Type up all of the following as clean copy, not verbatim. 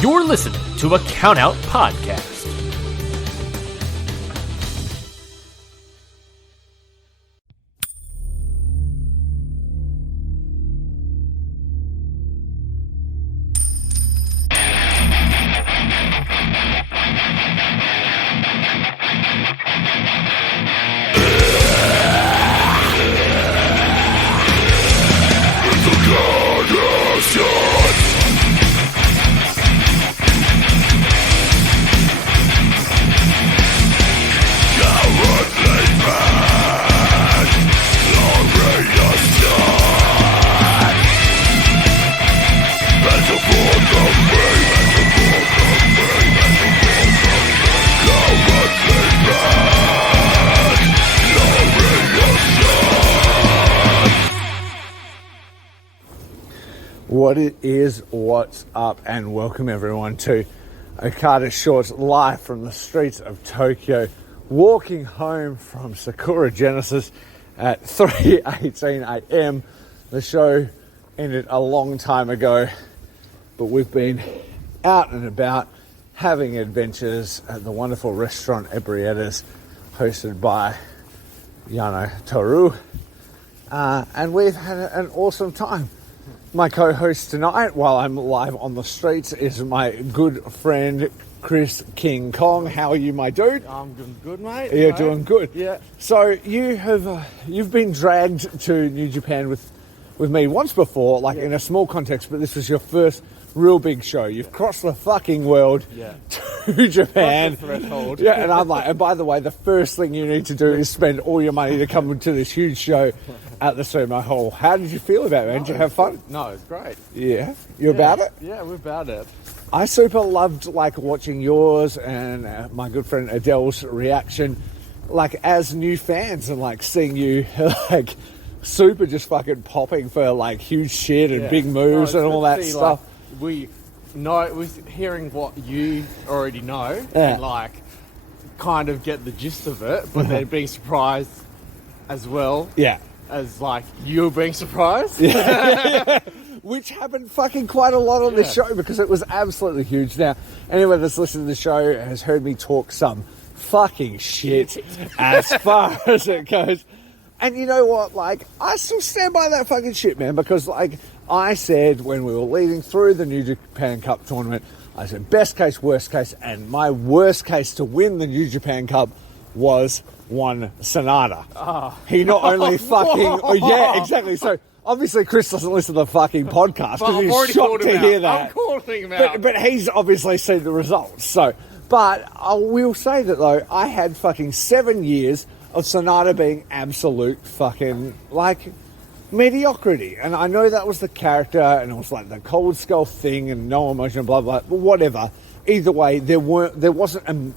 You're listening to a Countout Podcast. What it is, what's up, and welcome everyone to Okada Shorts live from the streets of Tokyo, walking home from Sakura Genesis at 3:18 a.m. The show ended a long time ago, but we've been out and about having adventures at the wonderful restaurant Ebrietta's, hosted by Yano Toru, and we've had an awesome time. My co-host tonight, while I'm live on the streets, is my good friend Chris King Kong. How are you, my dude? I'm doing good, mate. You're doing good. Yeah. So you've been dragged to New Japan with me once before, like in a small context, but this was your first real big show. You've crossed the fucking world to Japan. Crossed the threshold. Yeah, and I'm like, and by the way, the first thing you need to do is spend all your money to come to this huge show at the Sumo Hall. How did you feel about it, man? Did you have fun? No, it's great. Yeah. You about it? Yeah, we're about it. I super loved watching yours and my good friend Adele's reaction, as new fans, and seeing you super just fucking popping for huge shit and big moves and all that stuff. We hearing what you already know and kind of get the gist of it, but then being surprised as well. Yeah. As you being surprised. Yeah. Which happened fucking quite a lot on this show because it was absolutely huge. Now, anyone that's listened to the show has heard me talk some fucking shit as far as it goes. And you know what? I still stand by that fucking shit, man, because I said when we were leading through the New Japan Cup tournament, I said best case, worst case, and my worst case to win the New Japan Cup was one SANADA. Oh. He not only fucking... Oh, yeah, exactly. So, obviously, Chris doesn't listen to the fucking podcast because he's shocked to hear that. I'm calling him out. But he's obviously seen the results. So, but I will say that, though, I had fucking 7 years of SANADA being absolute fucking, mediocrity. And I know that was the character, and it was the cold skull thing, and no emotion, blah, blah, but whatever. Either way, there wasn't a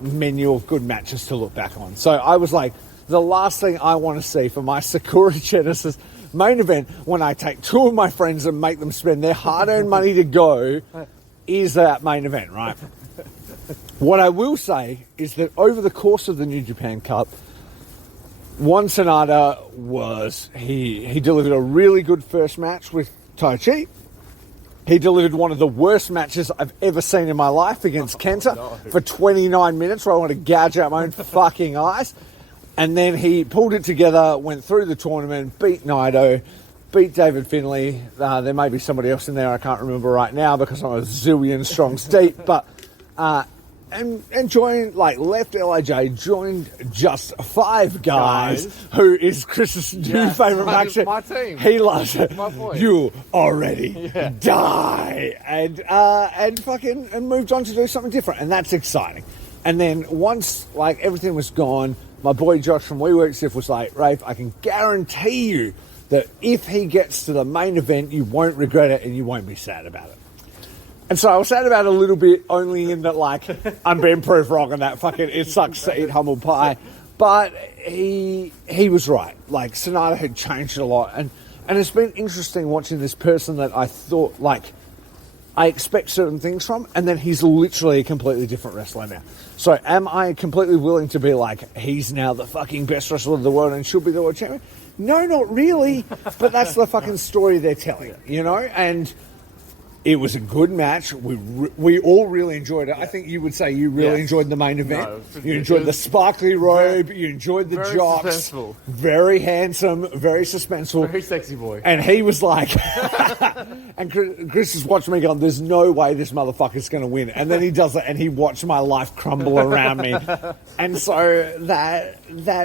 menu of good matches to look back on. So I was the last thing I want to see for my Sakura Genesis main event, when I take two of my friends and make them spend their hard-earned money to go, is that main event, right? What I will say is that over the course of the New Japan Cup, one SANADA was, he delivered a really good first match with Taichi. He delivered one of the worst matches I've ever seen in my life against Kenta for 29 minutes, where I want to gouge out my own fucking eyes. And then he pulled it together, went through the tournament, beat Naito, beat David Finlay. There may be somebody else in there I can't remember right now because I'm a zillion strong deep. But and joined, left LIJ, joined Just Five Guys, who is Chris's new favourite match. My team. He loves it. My boy. You already die. And moved on to do something different. And that's exciting. And then once, everything was gone, my boy Josh from WeWork was like, Rafe, I can guarantee you that if he gets to the main event, you won't regret it and you won't be sad about it. And so I was sad about it a little bit, only in that, I'm being proof wrong on that fucking it sucks to eat humble pie. But he was right. SANADA had changed a lot. And it's been interesting watching this person that I thought, I expect certain things from, and then he's literally a completely different wrestler now. So am I completely willing to be he's now the fucking best wrestler of the world and should be the world champion? No, not really. But that's the fucking story they're telling, And It was a good match. We all really enjoyed it. I think you would say you really enjoyed the main event. No, you enjoyed the sparkly robe. You enjoyed the very jocks. suspenseful. Very handsome. Very suspenseful. Very sexy boy. And he was like, and Chris is watching me going, there's no way this motherfucker's going to win. And then he does it, and he watched my life crumble around me. And so that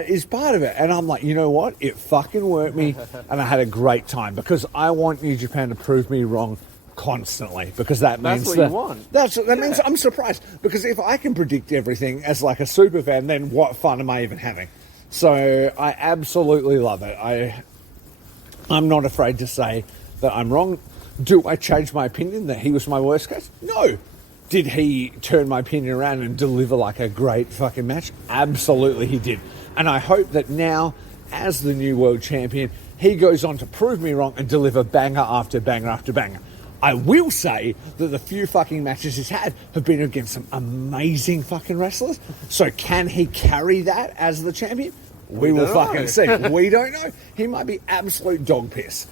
is part of it. And I'm like, you know what? It fucking worked me, and I had a great time because I want New Japan to prove me wrong constantly, because that means that's what you want. That means I'm surprised, because if I can predict everything as like a super fan, then what fun am I even having? So I absolutely love it. I'm not afraid to say that I'm wrong. Do I change my opinion that he was my worst case? No. Did he turn my opinion around and deliver like a great fucking match? Absolutely he did. And I hope that now, as the new world champion, he goes on to prove me wrong and deliver banger after banger after banger. I will say that the few fucking matches he's had have been against some amazing fucking wrestlers. So can he carry that as the champion? We will fucking see. We don't know. He might be absolute dog piss.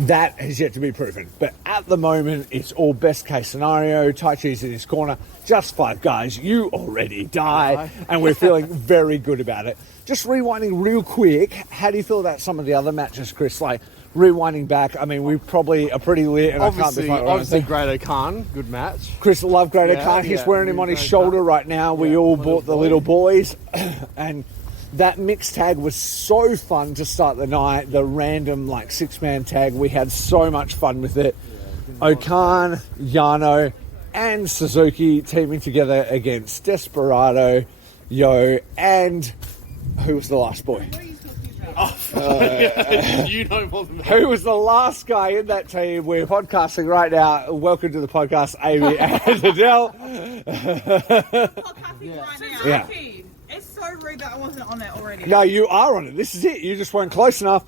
That has yet to be proven. But at the moment, it's all best case scenario. Tai Chi's in his corner. Just 5 guys. You already die. And we're feeling very good about it. Just rewinding real quick, how do you feel about some of the other matches, Chris? Like, rewinding back, I mean, we probably are pretty lit, and obviously Great Khan, good match. Chris loved Great Khan. He's wearing him on his shoulder right now. We all bought the little boys, and that mixed tag was so fun to start the night. The random like 6-man tag, we had so much fun with it. Okan, Yano, and Suzuki teaming together against Desperado, Yo, and who was the last boy? You know more than me. Who was the last guy in that team? We're podcasting right now. Welcome to the podcast, Amy and Adele. Yeah. It's so rude that I wasn't on it already. No, you are on it. This is it. You just weren't close enough.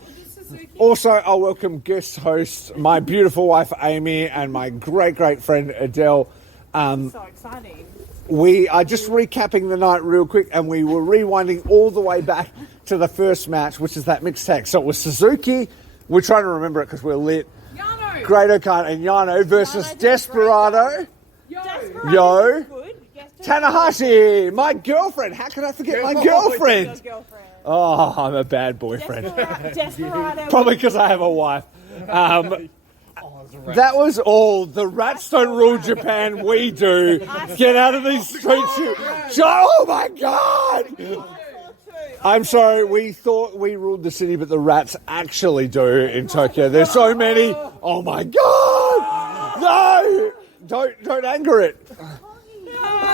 Also, I'll welcome guest host, my beautiful wife, Amy, and my great, great friend, Adele. So exciting. We are just recapping the night real quick, and we were rewinding all the way back to the first match, which is that mixed tag. So it was Suzuki. We're trying to remember it because we're lit. Yano. Great Okan and Yano versus Desperado. Yo. Tanahashi, my girlfriend. How can I forget my girlfriend? Oh, I'm a bad boyfriend. Desperado. Probably because I have a wife. That was all. The rats don't rule Japan. We do. Get out of these streets. Oh my God. I'm sorry. We thought we ruled the city, but the rats actually do in Tokyo. There's so many. Oh my God. No. Don't anger it.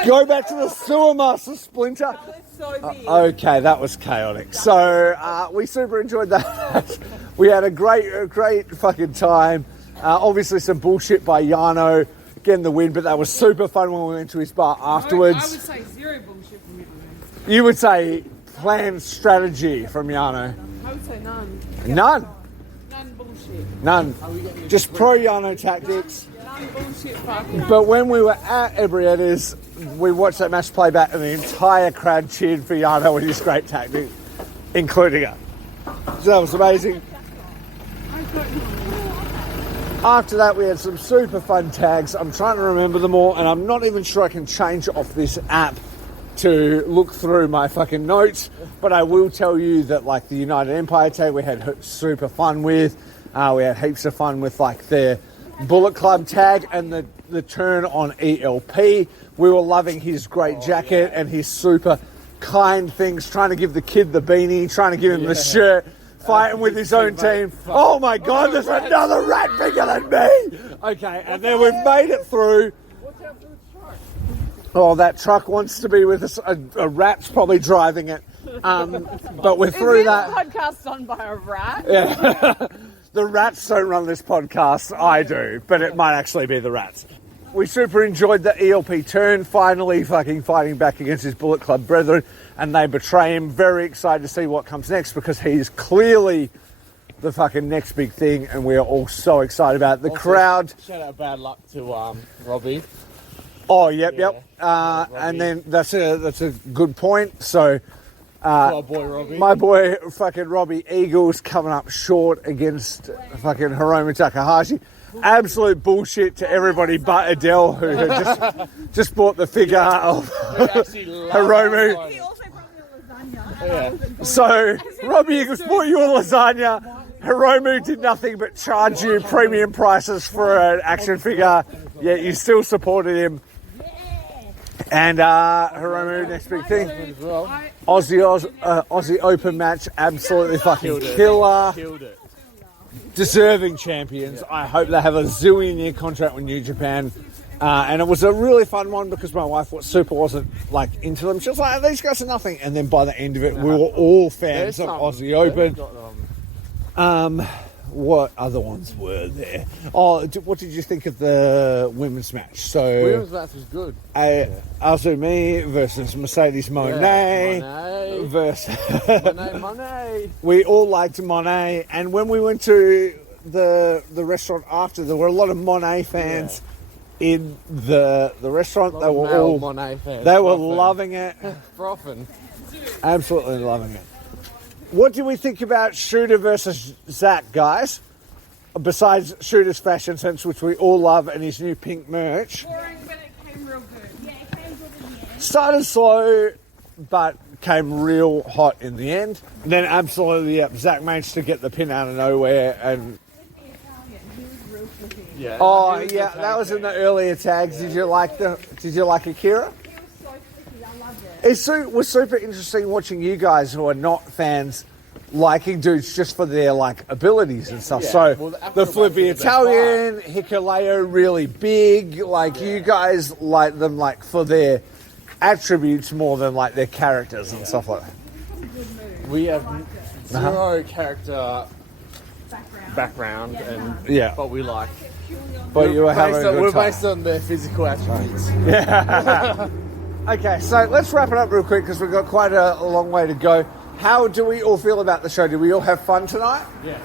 Go back to the sewer, Master Splinter. Okay, that was chaotic. So we super enjoyed that. We had a great fucking time. Obviously some bullshit by Yano getting the win, but that was super fun when we went to his bar afterwards. I would say zero bullshit from you. You would say planned strategy from Yano. I would say none. None? None bullshit. None. Just pro Yano tactics. None bullshit fucking. But when we were at Ebrietta's, we watched that match play back and the entire crowd cheered for Yano and his great tactics, including her. So that was amazing. After that, we had some super fun tags. I'm trying to remember them all, and I'm not even sure I can change off this app to look through my fucking notes, but I will tell you that, like, the United Empire tag we had super fun with. We had heaps of fun with, like, their Bullet Club tag and the turn on ELP. We were loving his great jacket and his super kind things, trying to give the kid the beanie, trying to give him the shirt. Fighting with his own team. Oh my God, there's another rat bigger than me. Okay, and then we've made it through. Oh, that truck wants to be with us. A rat's probably driving it. But we're through that. Podcast on by a rat. Yeah. The rats don't run this podcast. I do, but it might actually be the rats. We super enjoyed the ELP turn, finally fucking fighting back against his Bullet Club brethren, and they betray him. Very excited to see what comes next because he's clearly the fucking next big thing, and we are all so excited about it. The crowd. Shout out bad luck to Robbie. Oh, yep. And then that's a good point. So, My boy Robbie. My boy fucking Robbie Eagles coming up short against fucking Hiromu Takahashi. absolute bullshit to everybody but Adele, who had just bought the figure of Hiromu. He also brought me a lasagna. So, Robbie Eagles bought you a lasagna. Hiromu did nothing but charge you premium prices for an action figure, yet you still supported him. And Hiromu, next big thing. Aussie Open match, absolutely fucking killer. Killed it. Deserving champions. I hope they have a zillion-year contract with New Japan. And it was a really fun one because my wife super wasn't like into them. She was like, these guys are nothing. And then by the end of it, we were all fans of Aussie Open. What other ones were there? Oh, what did you think of the women's match? So Women's match was good. Azumi versus Mercedes Monet. Monet. Versus Monet. We all liked Monet, and when we went to the restaurant after, there were a lot of Monet fans in the restaurant. They were all Monet fans. They were loving it. Frothing. Absolutely loving it. What do we think about Shooter versus Zach, guys? Besides Shooter's fashion sense, which we all love, and his new pink merch. Boring, but it came real good. Yeah, it came good in the end. Started slow, but came real hot in the end. And then absolutely, Zach managed to get the pin out of nowhere. And Yeah. oh yeah, that was in the earlier tags. Did you like Akira? He was so pretty. I loved it. It was super interesting watching you guys who are not fans liking dudes just for their like abilities and stuff. Yeah. So Well, the flippy acrobats are the best Italian, Hikuleo really big. Like you guys like them like for their attributes more than like their characters and stuff like that. We have zero character background, and Yeah. but we like. But you were having a good We're time. based on their physical attributes. Okay, so let's wrap it up real quick because we've got quite a long way to go. How do we all feel about the show? Did we all have fun tonight? Yeah.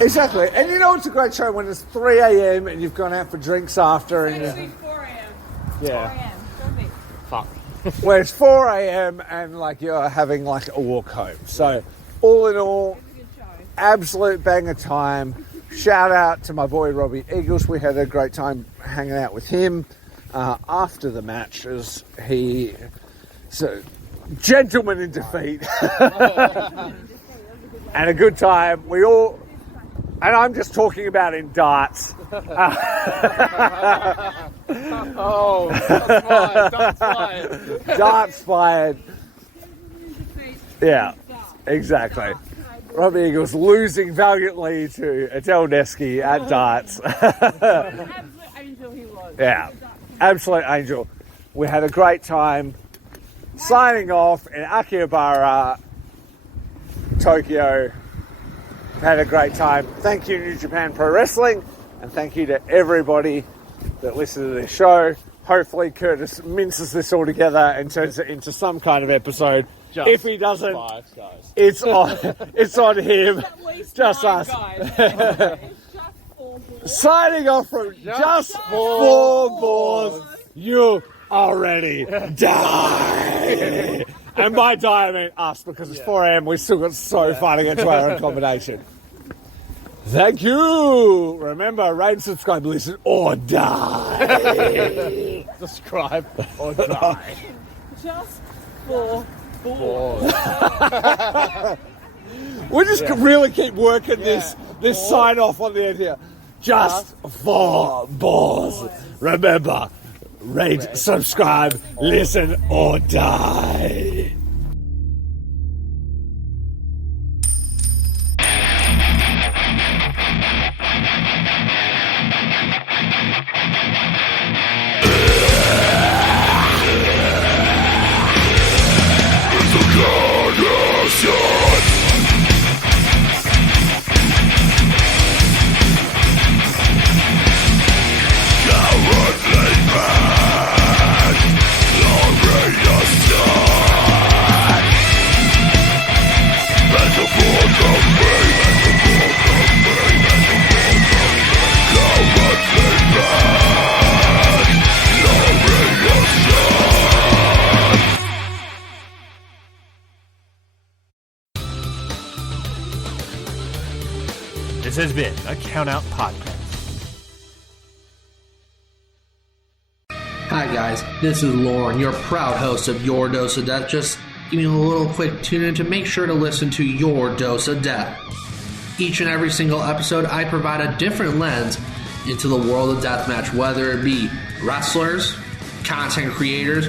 Exactly. And you know it's a great show when it's 3 a.m. and you've gone out for drinks after. And Actually, 4 a.m. Yeah. 4 a.m. Don't be. Fuck. where it's 4 a.m. and like you're having like a walk home. So all in all, absolute banger time. Shout out to my boy Robbie Eagles. We had a great time hanging out with him after the match as he... So, gentleman in defeat. And a good time. We all... And I'm just talking about in darts. Oh, that's fired. Darts fired. Yeah, exactly. Robbie Eagles losing valiantly to Adele Neski at darts. Absolute angel he was. Yeah, absolute angel. We had a great time. Signing off in Akihabara, Tokyo. Had a great time. Thank you, New Japan Pro Wrestling, and thank you to everybody that listened to this show. Hopefully Curtis minces this all together and turns it into some kind of episode. Just if he doesn't, 5 stars. it's on him. At least Just 9 us. guys. It's just 4 balls. Signing off from just 4 balls. You already die. And by die, I mean us, because it's 4 a.m. We've still got so far to get to our accommodation. Thank you. Remember, rate and subscribe, listen, or die. Subscribe or die. Just 4 balls. Or We just really keep working this sign off on the end here. Just 4 balls. Remember, rate, subscribe, listen, or die. Cowardly man, glorious star. been a Countout Podcast. Hi guys, this is Lauren, your proud host of Your Dose of Death. Just giving you a little quick tune-in to make sure to listen to Your Dose of Death. Each and every single episode, I provide a different lens into the world of deathmatch, whether it be wrestlers, content creators,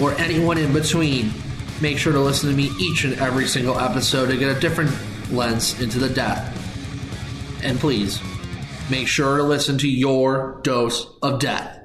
or anyone in between. Make sure to listen to me each and every single episode to get a different lens into the death. And please, make sure to listen to Your Dose of Death.